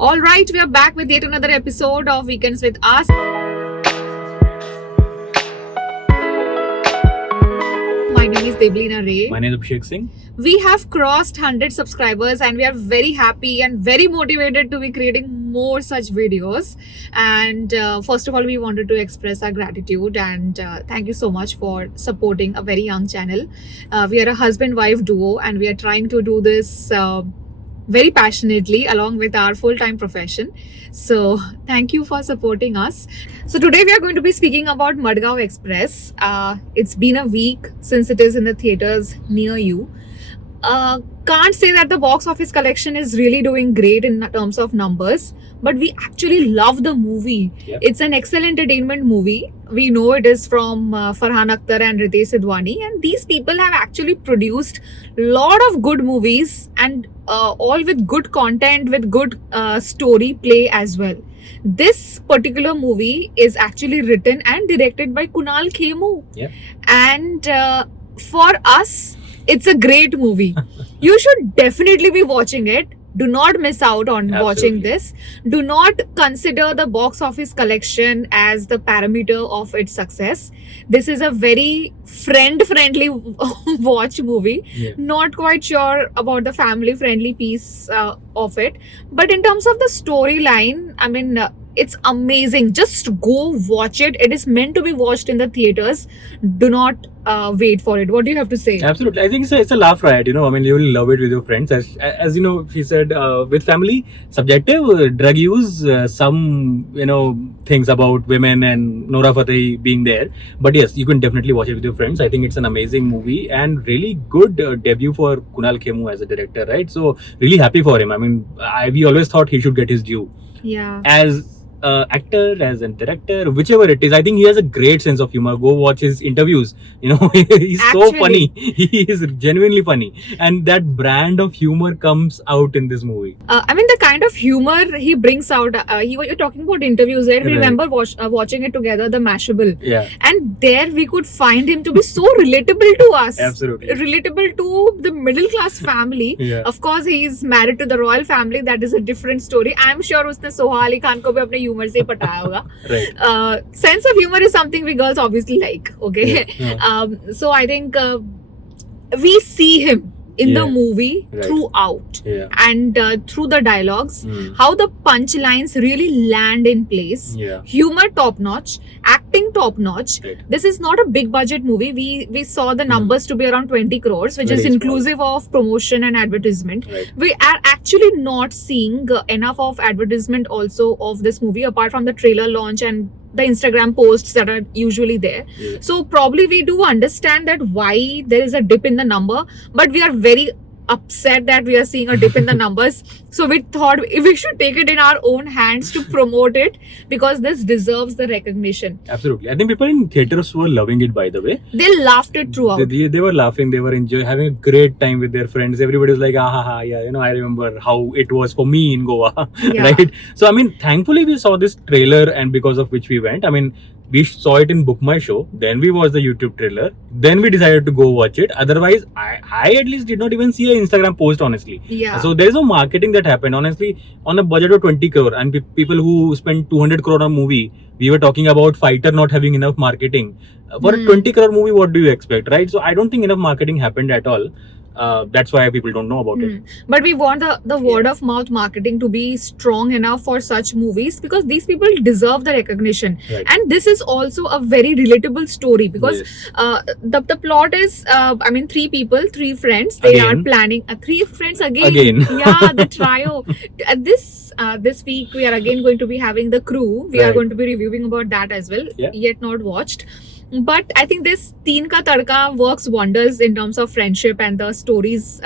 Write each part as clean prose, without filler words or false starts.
All right, we are back with yet another episode of Weekends with Us. My name is Deblina Ray. My name is Abhishek Singh. We have crossed 100 subscribers and we are very happy and very motivated to be creating more such videos. And first of all, we wanted to express our gratitude and thank you so much for supporting a very young channel. We are a husband-wife duo and we are trying to do this very passionately along with our full-time profession. So thank you for supporting us. So today we are going to be speaking about Madgaon Express. It's been a week since it is in the theaters near you. Can't say that the box office collection is really doing great in terms of numbers, but we actually love the movie. Yeah. It's an excellent entertainment movie. We know it is from Farhan Akhtar and Ritesh Sidhwani, and these people have actually produced a lot of good movies and all with good content, with good story play as well. This particular movie is actually written and directed by Kunal Kemmu. Yeah. And for us, it's a great movie. You should definitely be watching it. Do not miss out on watching this. Do not consider the box office collection as the parameter of its success. This is a very friend-friendly watch movie. Yeah. Not quite sure about the family-friendly piece of it. But in terms of the storyline, I mean, it's amazing. Just go watch it. It is meant to be watched in the theaters. Do not wait for it. What do you have to say? Absolutely. I think it's a laugh riot, you know. I mean, you will love it with your friends. As you know, she said, with family, subjective, drug use, some, things about women and Nora Fateh being there. But yes, you can definitely watch it with your friends. I think it's an amazing movie and really good debut for Kunal Kemmu as a director, right? So, really happy for him. I mean, we always thought he should get his due. Yeah. As actor, as a director, whichever it is, I think he has a great sense of humor. Go watch his interviews. He's so funny. He is genuinely funny, and that brand of humor comes out in this movie. I mean, the kind of humor he brings out. You're talking about interviews, right? We remember watching it together, the Mashable. Yeah. And there we could find him to be so relatable to us. Absolutely. Relatable to the middle class family. Yeah. Of course, he is married to the royal family. That is a different story. I'm sure उसने सोहा अली खान को भी अपने humor से पटाया होगा. Right. Sense of humor is something we girls obviously like. Okay. Yeah. So I think we see him in the movie Right. throughout, Yeah. and through the dialogues, how the punchlines really land in place. Yeah. Humor top notch, acting top notch. Right. This is not a big budget movie. We saw the numbers to be around 20 crores, which Very is small. inclusive of promotion and advertisement. Right. We are actually not seeing enough of advertisement also of this movie apart from the trailer launch and the Instagram posts that are usually there. Yeah. So probably we do understand that why there is a dip in the number, but we are very upset that we are seeing a dip in the numbers. So we thought we should take it in our own hands to promote it because this deserves the recognition. Absolutely. I think people in theaters were loving it, by the way. They laughed it throughout. They were laughing, they were enjoying, having a great time with their friends. Everybody was like, yeah, I remember how it was for me in Goa, Yeah. right? So, I mean, thankfully we saw this trailer and because of which we went. I mean, we saw it in Book My Show, then we watched the YouTube trailer, then we decided to go watch it. Otherwise, I at least did not even see an Instagram post, honestly. Yeah. So there is no marketing that happened, honestly. On a budget of 20 crore and people who spend 200 crore on a movie, we were talking about Fighter not having enough marketing. For a 20 crore movie, what do you expect, right? So I don't think enough marketing happened at all. That's why people don't know about it. But we want the word of mouth marketing to be strong enough for such movies because these people deserve the recognition. Right. And this is also a very relatable story because the plot is, three people, three friends. They Again. are planning three friends again. Again. Yeah, the trio. This week we are again going to be having the crew. We are Right. going to be reviewing about that as well. Yeah. Yet not watched. But I think this Teen Ka Tadka works wonders in terms of friendship and the stories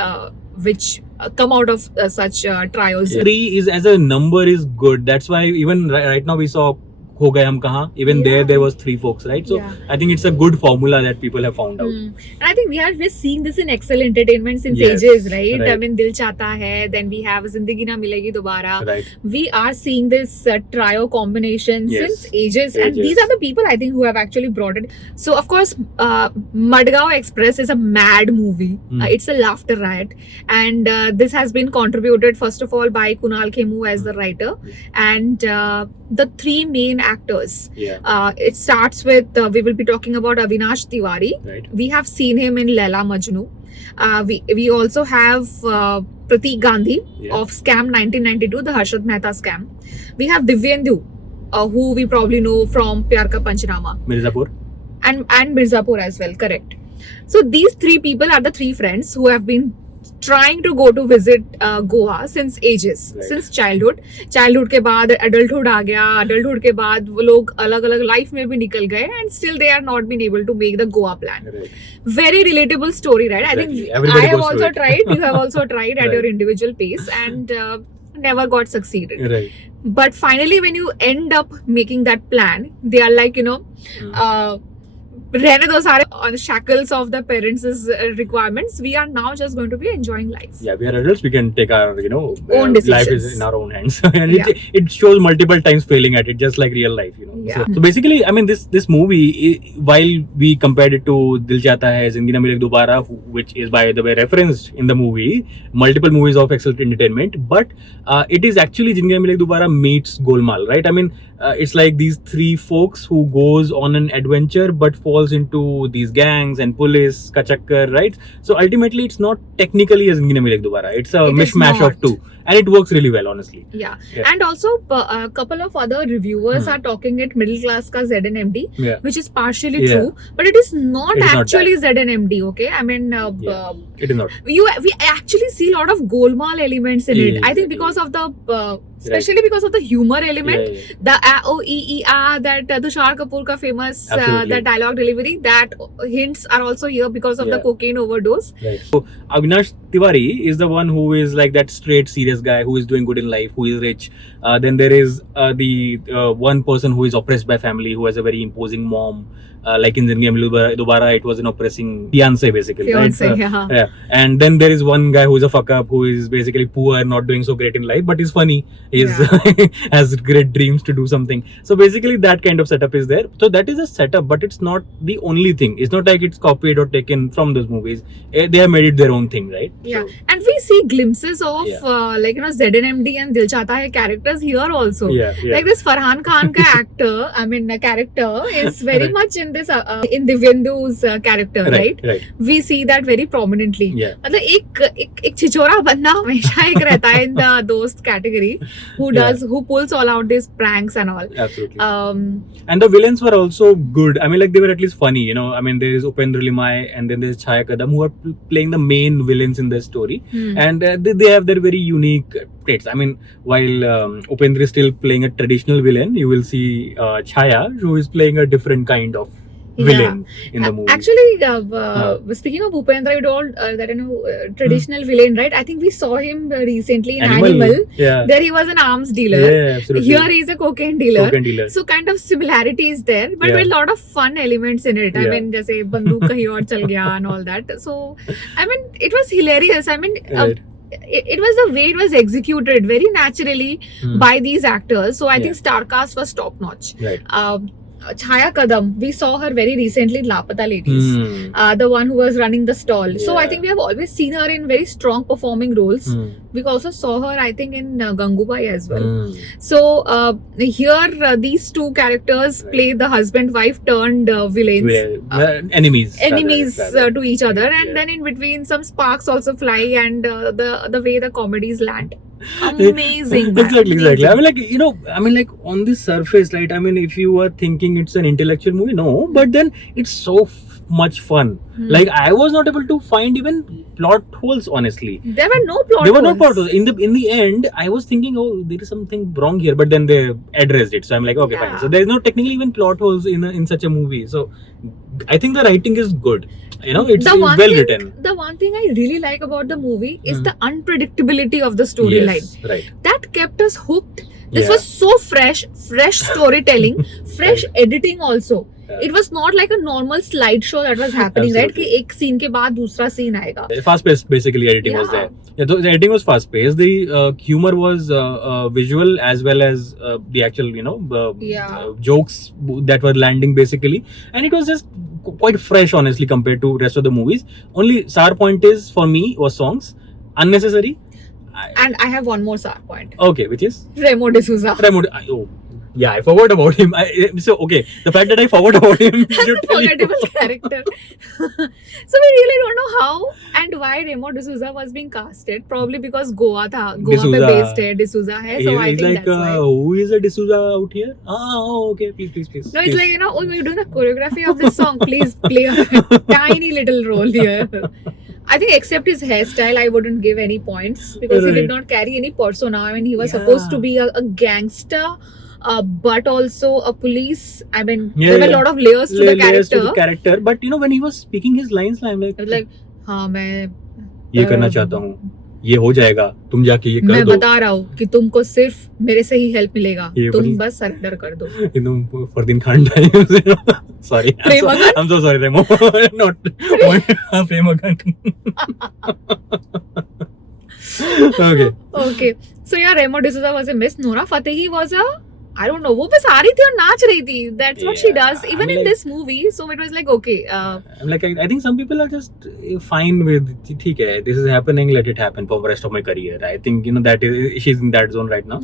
which come out of such trials. 3 is as a number is good. That's why even right now we saw हो गए हम कहाँ. Even Yeah. there was 3 folks, right? So Yeah. I think it's a good formula that people have found out. And I think we're seeing this in Excel entertainment since Yes, ages, right? I right. mean, Dil Chahta Hai, then we have Zindagi Na Milegi Dobara. Right. We are seeing this trio combination Yes. since ages, and Ages. these are the people I think who have actually brought it. So, of course, Madgaon Express is a mad movie. It's a laughter riot, and this has been contributed first of all by Kunal Kemmu as the writer, and the 3 main actors. Yeah. It starts with we will be talking about Avinash Tiwari. Right. We have seen him in Laila Majnu. We also have Pratik Gandhi of Scam 1992, the Harshad Mehta scam. We have Divyendu, who we probably know from Pyar Ka Panchnama. Mirzapur. And Mirzapur as well, correct. So these 3 people are the 3 friends who have been trying to go to visit Goa since ages, Right. since childhood के बाद adulthood आ गया, adulthood के बाद वो लोग अलग अलग life में भी निकल गए, and still they are not been able to make the Goa plan. Right. Very relatable story, right? Exactly. I think Everybody I have goes through also it. tried, you have also tried at Right. your individual pace, and never got succeeded. Right. But finally when you end up making that plan, they are like, रहने दो सारे on shackles of the parents' requirements. We are now just going to be enjoying life. Yeah, we are adults. We can take our, Own life decisions. is in our own hands, and Yeah. it shows multiple times failing at it, just like real life, Yeah. So basically, I mean, this movie, while we compared it to Dil Chahta Hai, Zindagi Na Milegi Dobara, which is by the way referenced in the movie, multiple movies of Excel Entertainment, but it is actually Zindagi Na Milegi Dobara meets Golmaal, right? I mean, it's like these 3 folks who goes on an adventure but falls into these gangs and police ka chakkar, right? So ultimately it's not technically a Zindagi Na Milegi Dobara, it's a mishmash of 2, and it works really well, honestly. Yeah. And also a couple of other reviewers are talking it middle class ka ZNMD, which is partially true, but it is not actually ZNMD, okay? I mean, it is not. We actually see a lot of Golmaal elements in it. I think because of the especially because of the humor element, the that Tushar Kapoor ka famous that dialogue delivery, that hints are also here because of the cocaine overdose. Right. So Avinash Tiwari is the one who is like that straight serious guy who is doing good in life, who is rich. Then there is the one person who is oppressed by family, who has a very imposing mom. Like in Zindagi Na Dobara, it was an oppressing fiance basically. Fiance, right? Yeah. And then there is one guy who is a fuck up, who is basically poor, not doing so great in life, but is funny. Is has great dreams to do something. So basically that kind of setup is there. So that is a setup, but it's not the only thing. It's not like it's copied or taken from those movies. They have made it their own thing, right? Yeah. So, and we see glimpses of ZNMD and Dil Chahta Hai characters here also. Like this Farhan Khan ka character is very much in this in Divyendu's character, right? We see that very prominently. मतलब एक छिछोरा बंदा हमेशा एक रहता है in the dost category who pulls all out these pranks and all. Absolutely. And the villains were also good. I mean, like they were at least funny, I mean, there is Upendra Limai and then there's Chaya Kadam, who are playing the main villains in the story, and they have their very unique traits. I mean, while Upendra is still playing a traditional villain, you will see Chaya, who is playing a different kind of villain in the movie. Actually, speaking of Upendra, you told that traditional villain, right? I think we saw him recently in Animal. There he was an arms dealer. Absolutely. Here he is a cocaine dealer. So kind of similarity is there, but with a lot of fun elements in it. I mean, जैसे बंदूक कहीं और चल गया and all that. So I mean, it was hilarious. I mean. It was the way it was executed very naturally by these actors. So I think star cast was top notch. Chaya Kadam, we saw her very recently in Lapata Ladies, the one who was running the stall. So I think we have always seen her in very strong performing roles. We also saw her, I think, in Gangubai as well. So here these 2 characters play the husband-wife turned villains, enemies to each other, and then in between some sparks also fly, and the way the comedies land. Amazing. Exactly. I mean, like on the surface, right? I mean, if you are thinking it's an intellectual movie, no, but then it's so much fun. Like I was not able to find even plot holes, honestly. There were no plot holes. In the end, I was thinking, oh, there is something wrong here, but then they addressed it. So I'm like, okay, fine. So there's no technically even plot holes in such a movie. So I think the writing is good. It's well written. The one thing I really like about the movie is the unpredictability of the storyline. Yes, right. That kept us hooked. This was so fresh storytelling fresh editing also. Yeah. It was not like a normal slideshow that was happening, right? कि Absolutely. एक scene के बाद दूसरा scene आएगा. Fast paced basically editing was Yeah. there. Yeah, the editing was fast paced. The humor was visual as well as the actual, Yeah. jokes that were landing basically, and it was just quite fresh, honestly, compared to rest of the movies. Only sour point is for me was songs unnecessary. And I have one more sour point. Okay, which is Remo D'Souza. Oh, yeah, I forgot about him. So okay, the fact that I forgot about him That's should a tell you. forgettable character. So we really don't know how and why Remo D'Souza was being casted. Probably because Goa पे D'Souza. based है, D'Souza है. So I He's think like, that's why. who is a D'Souza out here? Oh, okay, please. No, it's like, oh, you're doing the choreography of this song. Please play a tiny little role here. I think except his hairstyle, I wouldn't give any points because he Right. did not carry any persona. I mean, he was Yeah. supposed to be a gangster, but also a police. I mean, Yeah, there were a yeah. lot of layers to the Layers character. to the character, but when he was speaking his lines, I'm like, I was like, हाँ मैं ये करना चाहता हूँ, ये हो जाएगा, तुम जाके ये कर मैं दो. बता रहा हूँ कि तुमको सिर्फ मेरे से ही हेल्प मिलेगा. ये तुम बड़ी- बस सरेंडर कर दो. Fardin Khan times. Sorry, Premagan? I'm so sorry, Remo. Not Premagan. Okay. Okay. So yeah, Remo D'Souza was a miss. Nora Fatehi was a, I don't know, वो बस आ रही थी और नाच रही थी. That's what she Yeah, does. Even I'm in like- this movie. So it was like, okay. I'm like, I think some people are just fine with, ठीक है, this is happening, let it happen for the rest of my career. I think, that is, she's in that zone right now.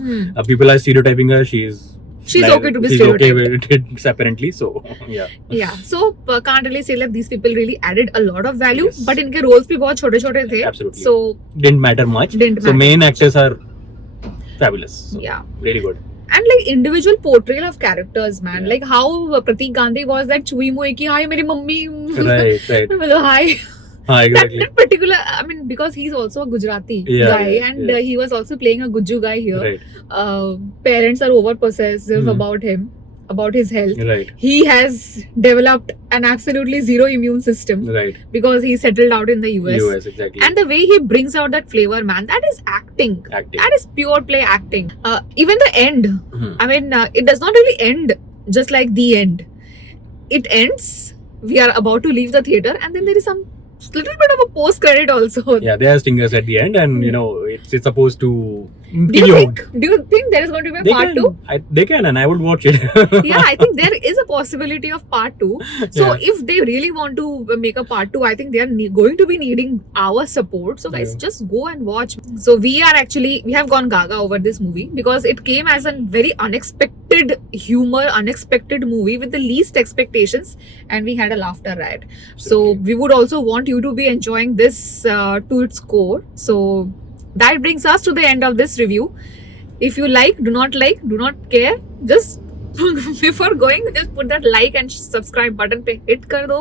People are stereotyping her. She's okay to be she's okay stereotyped. with it apparently. So, yeah. Yeah. So can't really say like these people really added a lot of value. Yes. But इनके roles भी बहुत छोटे-छोटे थे. Absolutely. So Didn't matter much. Didn't So matter main much. actors are fabulous. So, yeah. really good. And like individual portrayal of characters, man. Yeah. Like how Pratik Gandhi was that chui mui ki hi मेरी mummy. Right. मतलब hi. Exactly. That particular, I mean, because he's also a Gujarati Yeah, guy, yeah, and yeah. he was also playing a Gujju guy here. Right. Parents are over possessive Hmm. about him, about his health. Right. He has developed an absolutely zero immune system Right. because he settled out in the US. US, exactly. And the way he brings out that flavor, man, that is acting. Acting. That is pure play acting. Even the end, Mhm. I mean, it does not really end just like the end. It ends, we are about to leave the theater, and then there is some little bit of a post credit also. Yeah, there are stingers at the end, and it's supposed to. Do you think there is going to be a They part can, two? they can, and I would watch it. Yeah, I think there is a possibility of part two. So Yeah. if they really want to make a part two, I think they are going to be needing our support. So guys, Yeah. just go and watch. So we have gone gaga over this movie because it came as a very unexpected humor, unexpected movie with the least expectations, and we had a laughter riot. So we would also want you to be enjoying this to its core. So that brings us to the end of this review. If you do not care, just before going, just put that like and subscribe button pe hit kar do.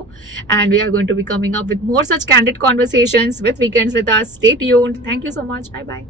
And we are going to be coming up with more such candid conversations with Weekends with Us. Stay tuned. Thank you so much. Bye bye.